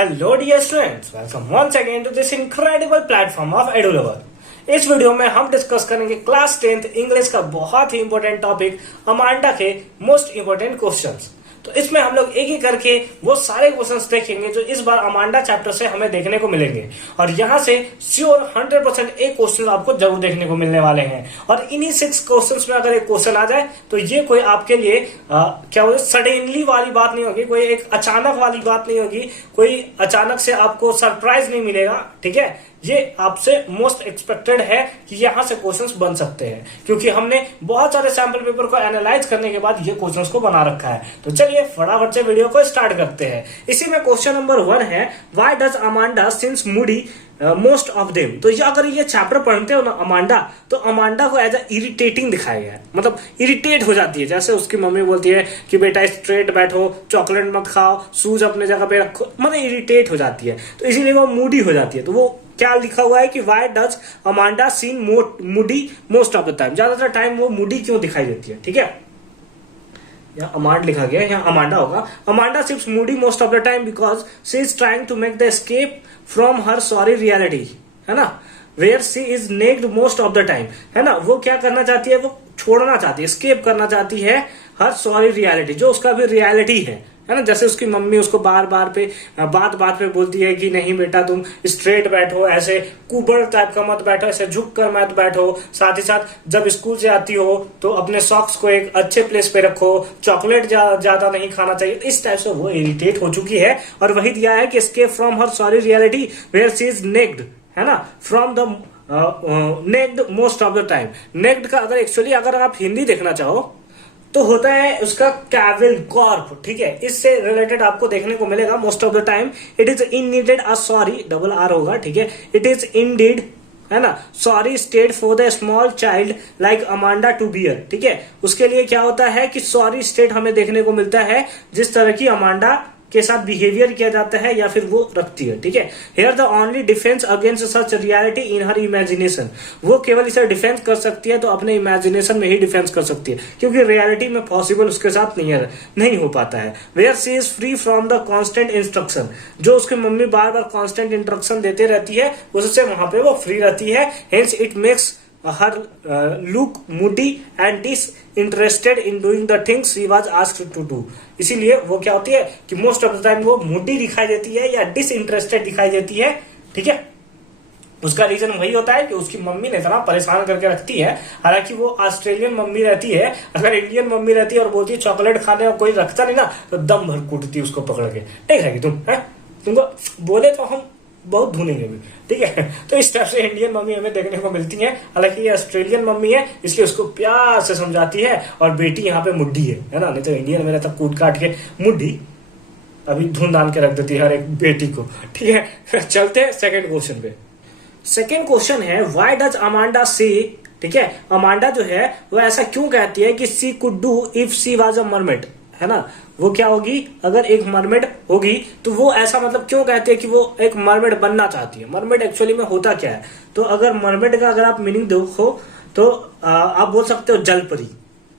Hello dear students, welcome once again to this incredible platform of EduLover। इस video में हम discuss करेंगे class 10th English का बहुत ही इंपॉर्टेंट टॉपिक अमांडा के मोस्ट इंपॉर्टेंट क्वेश्चंस। तो इसमें हम लोग एक एक करके वो सारे क्वेश्चंस देखेंगे जो इस बार अमांडा चैप्टर से हमें देखने को मिलेंगे और यहाँ से श्योर 100% एक क्वेश्चन आपको जरूर देखने को मिलने वाले हैं। और इन्हीं 6 क्वेश्चंस में अगर एक क्वेश्चन आ जाए तो ये कोई आपके लिए क्या बोले सडनली वाली बात नहीं होगी, कोई एक अचानक वाली बात नहीं होगी, कोई अचानक से आपको सरप्राइज नहीं मिलेगा। ठीक है, ये आपसे मोस्ट एक्सपेक्टेड है कि यहां से क्वेश्चंस बन सकते हैं क्योंकि हमने बहुत सारे सैंपल पेपर को एनालाइज करने के बाद ये क्वेश्चंस को बना रखा है। तो चलिए फटाफट से वीडियो को स्टार्ट करते हैं। इसी में क्वेश्चन नंबर 1 है, why does Amanda since Moody most of them. तो ये अगर ये चैप्टर पढ़ते हो ना अमांडा, तो अमांडा को एज इरिटेटिंग दिखाया गया है, मतलब इरिटेट हो जाती है। जैसे उसकी मम्मी बोलती है कि बेटा स्ट्रेट बैठो, चॉकलेट मत खाओ, शूज अपने जगह पे रखो, मतलब इरिटेट हो जाती है, तो इसीलिए वो मूडी हो जाती है। तो वो क्या लिखा हुआ है कि why does Amanda seem moody most of the time, ज्यादातर टाइम वो मूडी क्यों दिखाई देती है। ठीक है, यहाँ अमांड लिखा गया, यहाँ अमांडा होगा। अमांडा सिर्फ moody most of the time because she is trying to make the escape from her sorry reality, है ना, where she is naked most of the time, है ना। वो क्या करना चाहती है, वो छोड़ना चाहती है, एस्केप करना चाहती है हर सॉरी रियलिटी, जो उसका भी रियलिटी है ना। जैसे उसकी मम्मी उसको बार बात पे बोलती है कि नहीं बेटा तुम स्ट्रेट बैठो, ऐसे कुबड़ टाइप का मत बैठो, ऐसे झुक कर मत बैठो, साथ ही साथ जब स्कूल से आती हो तो अपने सॉक्स को एक अच्छे प्लेस पे रखो, चॉकलेट ज्यादा नहीं खाना चाहिए। इस टाइप से वो इरिटेट हो चुकी है और वही दिया है कि escape from her sorry reality where she is naked, है ना, from the naked most of the time. Naked का अगर आप हिंदी देखना चाहो तो होता है उसका कैविल कॉर्प। ठीक है, इससे रिलेटेड आपको देखने को मिलेगा most of the time. It is in needed a sorry, double R होगा। ठीक है, इट इज इन डीड, है ना, sorry state for the small child like Amanda to bear. ठीक है, उसके लिए क्या होता है कि सॉरी स्टेट हमें देखने को मिलता है जिस तरह की अमांडा के साथ बिहेवियर किया जाता है या फिर वो रखती है। ठीक है, here the only defence against such reality in her imagination. वो केवल इसे डिफेंस कर सकती है तो अपने इमेजिनेशन में ही डिफेंस कर सकती है क्योंकि रियलिटी में पॉसिबल उसके साथ नहीं हो पाता है। Where she is free from the constant instruction, जो उसकी मम्मी बार बार कांस्टेंट इंस्ट्रक्शन देते रहती है उससे वहां पे वो फ्री रहती है। Hence it makes her look moody and disinterested in doing the things she was asked to do। इसीलिए वो क्या होती है कि मोस्ट ऑफ द टाइम वो मूडी दिखाई देती है या डिसइंटरेस्टेड दिखाई देती है। ठीक है, उसका रीजन वही होता है कि उसकी मम्मी ने इतना परेशान करके रखती है। हालांकि वो ऑस्ट्रेलियन मम्मी रहती है, अगर इंडियन मम्मी रहती है और बोलती है चॉकलेट खाने और कोई रखता नहीं ना तो दम भर कूटती उसको पकड़ के। ठीक है कि तुम है, तुमको बोले तो हम बहुत धुनेंगे भी। ठीक है, तो इस तरह से इंडियन मम्मी हमें देखने को मिलती है। हालांकि ये ऑस्ट्रेलियन मम्मी है इसलिए उसको प्यार से समझाती है और बेटी यहाँ पे मुड्ढी है ना, नहीं तो इंडियन में रहता कूट काट के मुड्ढी, अभी धुन दान के रख देती है हर एक बेटी को। ठीक है, चलते हैं सेकेंड क्वेश्चन पे। सेकेंड क्वेश्चन है, व्हाई डज अमांडा से, ठीक है, अमांडा जो है वो ऐसा क्यों कहती है कि she could do if she was a mermaid, है ना। वो क्या होगी अगर एक मरमेड होगी तो वो ऐसा मतलब क्यों कहती है कि वो एक मरमेड बनना चाहती है। मरमेड एक्चुअली में होता क्या है, तो अगर मरमेड का अगर आप मीनिंग देखो तो आप बोल सकते हो जलपरी,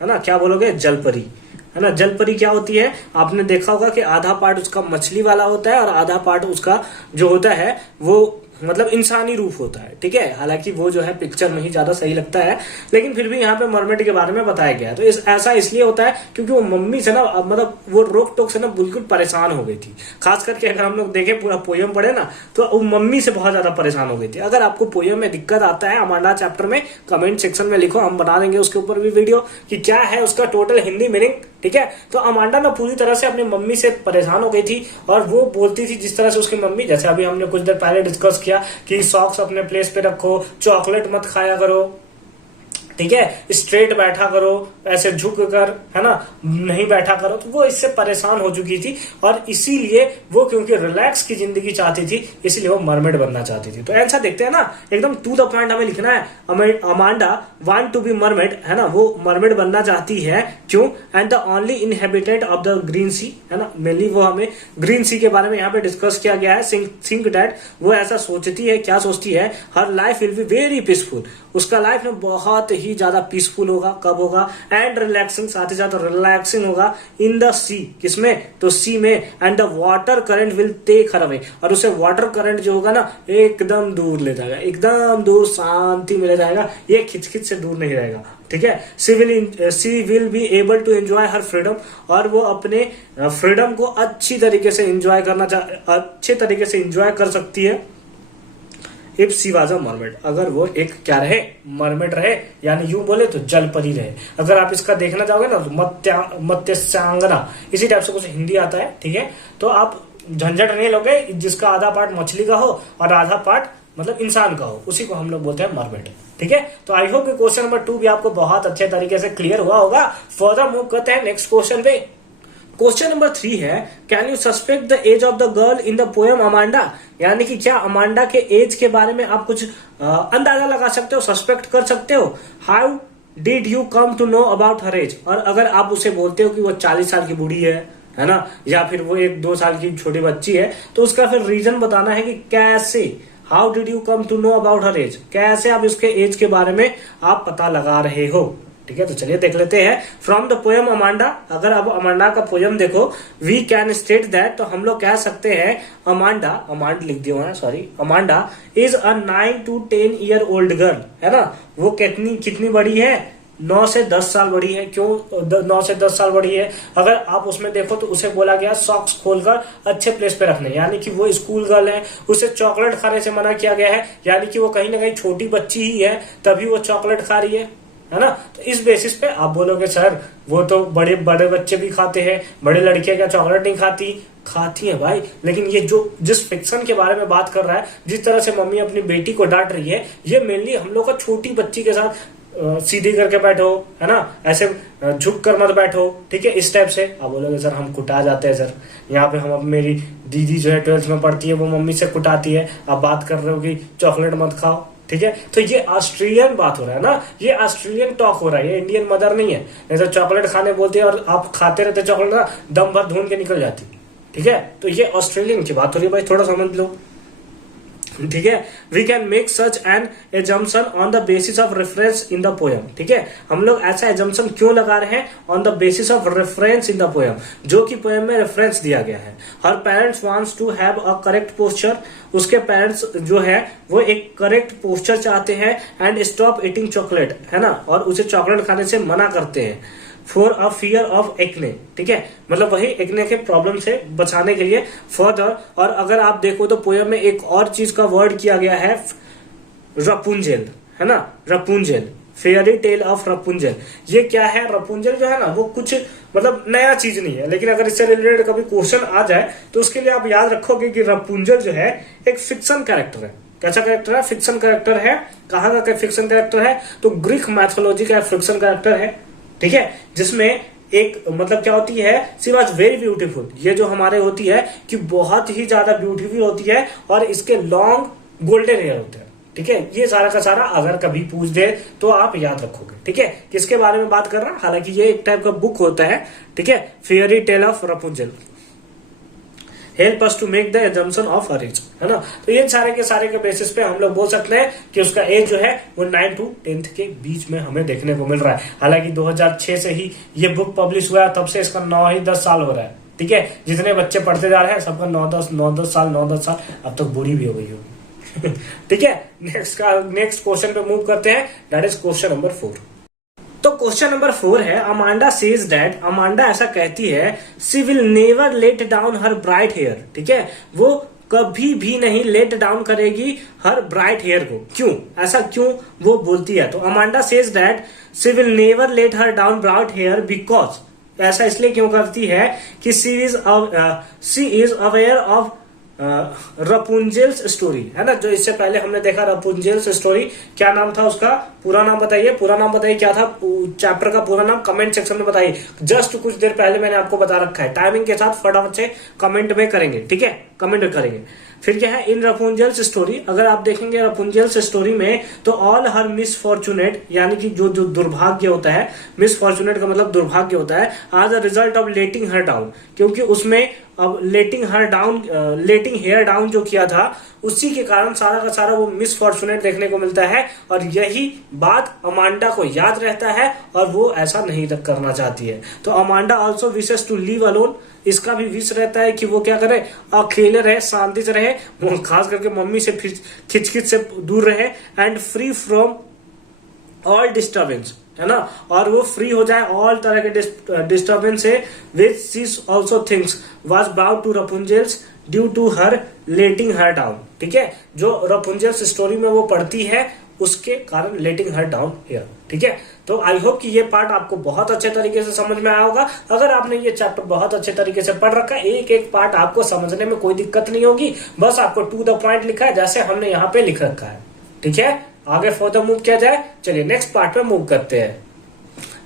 है ना। क्या बोलोगे, जलपरी, है ना। जलपरी क्या होती है, आपने देखा होगा कि आधा पार्ट उसका मछली वाला होता है और आधा पार्ट उसका जो होता है वो मतलब इंसानी रूप होता है। ठीक है, हालांकि वो जो है पिक्चर में ही ज्यादा सही लगता है, लेकिन फिर भी यहाँ पे मरमेड के बारे में बताया गया है। तो ऐसा इसलिए होता है क्योंकि वो मम्मी से ना मतलब वो रोक टोक से ना बिल्कुल परेशान हो गई थी। खास करके अगर हम लोग देखें पूरा पोयम पढ़े ना तो वो मम्मी से बहुत ज्यादा परेशान हो गई थी। अगर आपको पोयम में दिक्कत आता है अमांडा चैप्टर में, कमेंट सेक्शन में लिखो, हम बना देंगे उसके ऊपर भी वीडियो कि क्या है उसका टोटल हिंदी मीनिंग। ठीक है, तो अमांडा ना पूरी तरह से अपनी मम्मी से परेशान हो गई थी और वो बोलती थी जिस तरह से उसकी मम्मी, जैसे अभी हमने कुछ देर पहले डिस्कस किया कि सॉक्स अपने प्लेस पे रखो, चॉकलेट मत खाया करो, ठीक है, स्ट्रेट बैठा करो, ऐसे झुक कर, है ना, नहीं बैठा करो। तो वो इससे परेशान हो चुकी थी और इसीलिए वो क्योंकि रिलैक्स की जिंदगी चाहती थी इसलिए वो मरमेड बनना चाहती थी। तो आंसर देखते हैं ना, एकदम टू द पॉइंट हमें लिखना है। Amanda want to be mermaid, है ना, वो मरमेड बनना चाहती है। क्यों, and the only inhabitant of the green sea, है ना, मेनली वो हमें ग्रीन सी के बारे में यहाँ पे डिस्कस किया गया है। थिंक दैट, वो ऐसा सोचती है, क्या सोचती है, हर life will be very peaceful, उसका लाइफ में बहुत ही ज्यादा पीसफुल होगा। कब होगा? एंड रिलैक्सिंग, साथ ही साथ रिलैक्सिंग होगा इन द सी। किसमें? तो सी में। And the water current will take her away, और उसे वाटर करंट जो होगा ना एकदम दूर ले जाएगा, एकदम दूर शांति में ले जाएगा, ये खिचखिच से दूर नहीं रहेगा। ठीक है। She will be able to enjoy her freedom, और वो अपने फ्रीडम को अच्छी तरीके से एंजॉय कर सकती है। If she was a mermaid, अगर वो एक क्या रहे? मरमेड रहे, यानी यूं बोले तो जल परी रहे। अगर आप इसका देखना चाहोगे ना तो मत्स्यांगना, इसी टाइप से कुछ हिंदी आता है। ठीक है, तो आप झंझट नहीं लोगे, जिसका आधा पार्ट मछली का हो और आधा पार्ट मतलब इंसान का हो, उसी को हम लोग बोलते हैं मरमेड। ठीक है, तो आई होप कि क्वेश्चन नंबर 2 भी आपको बहुत अच्छे तरीके से क्लियर हुआ होगा। फर्दर मूव करते हैं नेक्स्ट क्वेश्चन पे। क्वेश्चन नंबर 3 है, can you suspect the age of the girl in the poem Amanda? यानी कि क्या अमांडा के एज के बारे में आप कुछ अंदाजा लगा सकते हो, सस्पेक्ट कर सकते हो? How did you come to know about her age? और अगर आप उसे बोलते हो कि वो 40 साल की बूढ़ी है ना, या फिर वो 1-2 साल की छोटी बच्ची है, तो उसका फिर रीजन बताना है कि कैसे। How did you come to know about her age, कैसे आप इसके एज के बारे में आप पता लगा रहे हो। ठीक है, तो चलिए देख लेते हैं। फ्रॉम द पोएम अमांडा, अगर आप अमांडा का पोएम देखो, वी कैन स्टेट दैट, तो हम लोग कह सकते हैं अमांडा लिख दिया है, sorry, Amanda is a 9 to 10 year old girl, है ना। वो कितनी बड़ी है? 9 से 10 साल बड़ी है। क्यों 9 से 10 साल बड़ी है? अगर आप उसमें देखो तो उसे बोला गया सॉक्स खोलकर अच्छे प्लेस पे रखने, यानी कि वो स्कूल गर्ल है। उसे चॉकलेट खाने से मना किया गया है, यानी कि वो कहीं ना कहीं छोटी बच्ची ही है, तभी वो चॉकलेट खा रही है ना। तो इस बेसिस पे आप बोलोगे सर वो तो बड़े बच्चे भी खाते हैं, बड़े लड़कियां क्या चॉकलेट नहीं खाती है भाई। लेकिन ये जिस फिक्शन के बारे में बात कर रहा है, जिस तरह से मम्मी अपनी बेटी को डांट रही है, ये मेनली हम लोग का छोटी बच्ची के साथ सीधी करके बैठो, है ना, ऐसे झुक कर मत बैठो। ठीक है, इस टाइप से आप बोलोगे सर हम कुटा जाते हैं सर। यहाँ पे हम मेरी दीदी जो है 12th में पढ़ती है, वो मम्मी से कुटाती है, आप बात कर रहे हो कि चॉकलेट मत खाओ। ठीक है, तो ये ऑस्ट्रेलियन बात हो रहा है ना, ये ऑस्ट्रेलियन टॉक हो रहा है, ये इंडियन मदर नहीं है। जैसे चॉकलेट खाने बोलते हैं और आप खाते रहते चॉकलेट ना, दम भर ढूंढ के निकल जाती। ठीक है, तो ये ऑस्ट्रेलियन की बात हो रही है भाई, थोड़ा समझ लो। ठीक है, we can make such an assumption on the basis of reference in the poem. ठीक है, हम लोग ऐसा एजम्पशन क्यों लगा रहे हैं? On the basis of reference in the poem, जो कि पोएम में रेफरेंस दिया गया है। Her parents wants to have a correct posture, उसके पेरेंट्स जो है वो एक करेक्ट पोस्चर चाहते हैं। एंड स्टॉप ईटिंग चॉकलेट, है ना, और उसे चॉकलेट खाने से मना करते हैं। For a fear of acne, ठीक है, मतलब वही एक्ने के प्रॉब्लम से बचाने के लिए। फर्दर, और अगर आप देखो तो पोएम में एक और चीज का वर्ड किया गया है, रपुंजल, है ना, Rapunzel, fairy tale of Rapunzel. ये क्या है? रपुंजल जो है ना वो कुछ मतलब नया चीज नहीं है, लेकिन अगर इससे रिलेटेड कभी क्वेश्चन आ जाए तो उसके लिए आप याद रखोगे कि रपुंजल जो है एक फिक्शन कैरेक्टर है। कैसा कैरेक्टर है? फिक्शन कैरेक्टर है। कहाँ का फिक्शन कैरेक्टर है? तो ग्रीक मैथोलॉजी का फिक्शन कैरेक्टर है। ठीक है, जिसमें एक मतलब क्या होती है, शी वॉज वेरी ब्यूटीफुल। ये जो हमारे होती है कि बहुत ही ज्यादा ब्यूटीफुल होती है, और इसके लॉन्ग गोल्डन हेयर होते हैं। ठीक है, ये सारा का सारा अगर कभी पूछ दे तो आप याद रखोगे। ठीक है, किसके बारे में बात कर रहा है? हालांकि ये एक टाइप का बुक होता है। ठीक है, fairy tale of Rapunzel help us to make the assumption of her age, है ना। तो ये सारे के बेसिस पे हम लोग बोल सकते हैं कि उसका एज जो है वो 9 to 10 के बीच में हमें देखने को मिल रहा है। हालांकि 2006 से ही ये बुक पब्लिश हुआ है, तब से इसका 9-10 साल हो रहा है। ठीक है, जितने बच्चे पढ़ते जा रहे हैं सबका 9-10 साल, अब तक बूढ़ी भी हो गई होगी। ठीक है, नेक्स्ट क्वेश्चन पे मूव करते हैं, दैट इज क्वेश्चन नंबर 4। तो क्वेश्चन नंबर 4 है, अमांडा सेज दैट, अमांडा ऐसा कहती है, she will never let down her bright hair. ठीक है, वो कभी भी नहीं लेट डाउन करेगी हर ब्राइट हेयर को। क्यों? ऐसा क्यों वो बोलती है? तो Amanda says that she will never let her down bright hair because, ऐसा इसलिए क्यों करती है कि she is aware of Rapunzel's story, है ना। जो इससे पहले हमने देखा रपुंजल्स स्टोरी, क्या नाम था उसका? पूरा नाम बताइए, क्या था चैप्टर का पूरा नाम? कमेंट सेक्शन में बताइए। जस्ट कुछ देर पहले मैंने आपको बता रखा है, टाइमिंग के साथ फटाफट से कमेंट में करेंगे। ठीक है, कमेंट में करेंगे। फिर क्या है? इन रपुंजल्स स्टोरी, अगर आप देखेंगे रपुंजल्स स्टोरी में तो ऑल हर मिसफॉर्चुनेट, यानी कि जो दुर्भाग्य होता है, मिसफॉर्चुनेट का मतलब दुर्भाग्य होता है, as a result of letting her down, क्योंकि उसमें अब लेटिंग हेयर डाउन जो किया था उसी के कारण सारा का सारा वो मिसफॉर्चुनेट देखने को मिलता है, और यही बात अमांडा को याद रहता है और वो ऐसा नहीं करना चाहती है। तो Amanda also wishes to leave alone, इसका भी विश रहता है कि वो क्या करे, अकेले रहे, शांति से रहे, वो खास करके मम्मी से खिचखिच से दूर रहे, and free from all disturbance, है ना, और वो फ्री हो जाए ऑल तरह के डिस्टर्बेंस से, which she also thinks was bout to Rapunzel's due to her letting her down. ठीक है, जो रपुंजेल्स स्टोरी में वो पढ़ती है उसके कारण लेटिंग हर डाउन हियर। ठीक है, तो आई होप कि ये पार्ट आपको बहुत अच्छे तरीके से समझ में आया होगा। अगर आपने ये चैप्टर बहुत अच्छे तरीके से पढ़ रखा है, एक एक पार्ट आपको समझने में कोई दिक्कत नहीं होगी, बस आपको टू द पॉइंट लिखा है जैसे हमने यहाँ पे लिख रखा है। ठीक है, आगे फर्दर मूव किया जाए। चलिए नेक्स्ट पार्ट पे मूव करते हैं।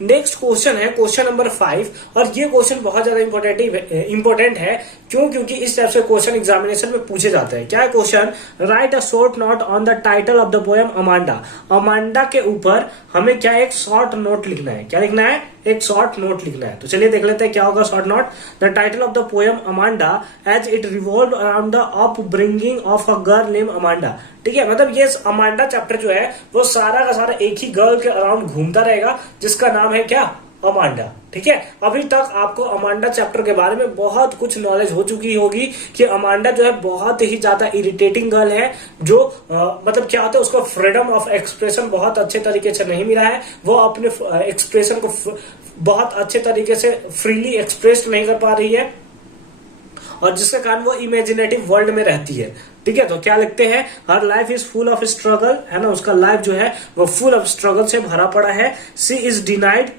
नेक्स्ट क्वेश्चन है क्वेश्चन नंबर 5, और ये क्वेश्चन बहुत ज्यादा इंपॉर्टेंट है। क्यों? क्योंकि इस टाइप से क्वेश्चन एग्जामिनेशन में पूछे जाते हैं। क्या है question? Right a short note on the title of the poem Amanda. Amanda के ऊपर हमें क्या एक शॉर्ट नोट लिखना है। क्या लिखना है? एक शॉर्ट नोट लिखना है। तो चलिए देख लेते हैं क्या होगा short note. The title of the poem Amanda as it revolves around the upbringing of a girl name Amanda. ठीक है, मतलब ये अमांडा चैप्टर जो है वो सारा का सारा एक ही गर्ल के अराउंड घूमता रहेगा, जिसका नाम है क्या? अमांडा। ठीक है, अभी तक आपको अमांडा चैप्टर के बारे में बहुत कुछ नॉलेज हो चुकी होगी कि अमांडा जो है बहुत ही ज्यादा इरिटेटिंग गर्ल है, जो मतलब क्या होता है, उसको फ्रीडम ऑफ एक्सप्रेशन बहुत अच्छे तरीके से नहीं मिला है। वो अपने एक्सप्रेशन को बहुत अच्छे तरीके से फ्रीली एक्सप्रेस नहीं कर पा रही है, और जिसके कारण वो इमेजिनेटिव वर्ल्ड में रहती है। ठीक है, तो क्या लिखते हैं? हर life is full of struggle, है ना, उसका लाइफ जो है वो फुल ऑफ स्ट्रगल से भरा पड़ा है। She is denied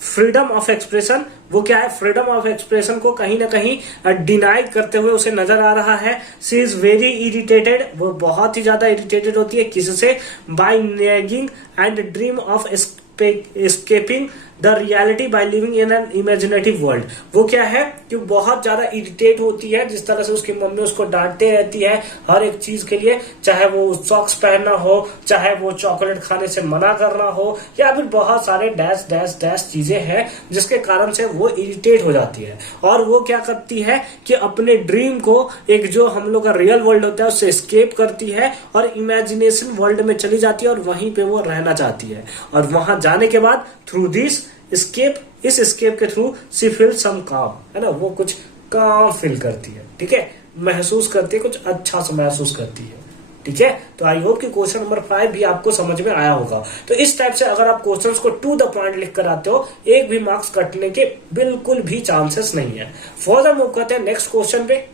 freedom of expression, वो क्या है? फ्रीडम ऑफ एक्सप्रेशन को कहीं ना कहीं डिनाई करते हुए उसे नजर आ रहा है। सी इज वेरी इरिटेटेड, वो बहुत ही ज्यादा इरिटेटेड होती है किससे? By nagging and dream of escaping the reality by living in an imaginative world। वो क्या है कि बहुत ज्यादा इरिटेट होती है जिस तरह से उसकी मम्मी उसको डांटते रहती है हर एक चीज के लिए, चाहे वो सॉक्स पहनना हो, चाहे वो चॉकलेट खाने से मना करना हो, या फिर बहुत सारे डैश डैश डैश चीजें हैं जिसके कारण से वो इरिटेट हो जाती है। और वो क्या करती है कि अपने ड्रीम को, एक जो हम लोग का रियल वर्ल्ड होता है, उससे एस्केप करती है और इमेजिनेशन वर्ल्ड में चली जाती है, और वहीं पे वो रहना चाहती है। और वहां जाने के बाद थ्रू दिस एस्केप, इस एस्केप के थ्रू सी फील सम काम, है ना, वो कुछ काम फील करती है। ठीक है, महसूस करती है, कुछ अच्छा सा महसूस करती है। ठीक है, तो आई होप कि क्वेश्चन नंबर 5 भी आपको समझ में आया होगा। तो इस टाइप से अगर आप क्वेश्चंस को टू द पॉइंट लिख कर आते हो, एक भी मार्क्स कटने के बिल्कुल भी चांसेस नहीं है। फर्दर मूव करते हैं नेक्स्ट क्वेश्चन पे।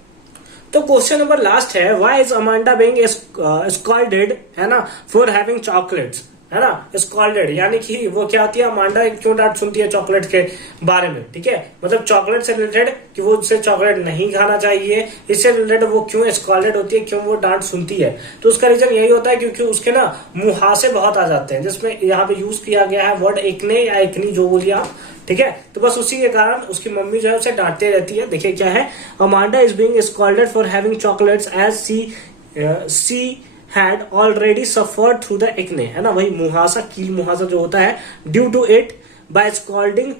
तो क्वेश्चन नंबर लास्ट है, why is Amanda being scolded, है ना, फॉर हैविंग चॉकलेट्स, है ना, स्कॉल्डेड, यानी कि वो क्या होती है, अमांडा क्यों डांट सुनती है चॉकलेट के बारे में। ठीक है, मतलब चॉकलेट से रिलेटेड कि वो उससे चॉकलेट नहीं खाना चाहिए, इससे रिलेटेड वो क्यों स्कॉल्डेड होती है, क्यों वो डांट सुनती है। तो उसका रीजन यही होता है क्योंकि उसके ना मुहासे बहुत आ जाते हैं, जिसमें यहाँ पे यूज किया गया है वर्ड एकने या एकनी, जो बोलिए आप। ठीक है, तो बस उसी के कारण उसकी मम्मी जो है उसे डांटते रहती है। देखिए क्या है, Amanda is being scolded for having chocolates as she had already suffered through the acne, है ना, वही मुहासा, कील मुहासा जो होता है, due to it by scolding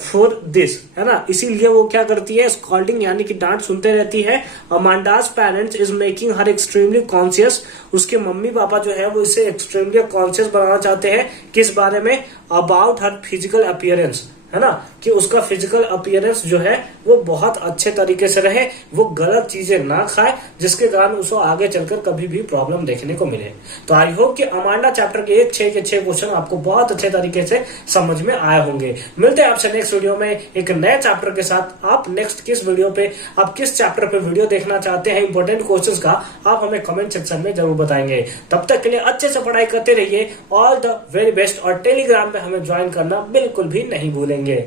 for this, है ना, इसीलिए वो क्या करती है, स्कॉल्डिंग यानी कि डांट सुनते रहती है। Amanda's parents is making her extremely conscious, उसके मम्मी पापा जो है वो इसे एक्सट्रीमली कॉन्शियस बनाना चाहते हैं। किस बारे में? अबाउट हर फिजिकल अपीयरेंस, है ना, कि उसका फिजिकल अपीयरेंस जो है वो बहुत अच्छे तरीके से रहे, वो गलत चीजें ना खाए, जिसके कारण उसको आगे चलकर कभी भी प्रॉब्लम देखने को मिले। तो आई होप कि अमांडा चैप्टर के 6 के 6 क्वेश्चन आपको बहुत अच्छे तरीके से समझ में आए होंगे। मिलते हैं आपसे नेक्स्ट वीडियो में एक नए चैप्टर के साथ। आप नेक्स्ट किस वीडियो पे, आप किस चैप्टर पे वीडियो देखना चाहते हैं इंपॉर्टेंट क्वेश्चंस का, आप हमें कमेंट सेक्शन में जरूर बताएंगे। तब तक के लिए अच्छे से पढ़ाई करते रहिए। ऑल द वेरी बेस्ट, और टेलीग्राम पे हमें ज्वाइन करना बिल्कुल भी नहीं भूलेंगे।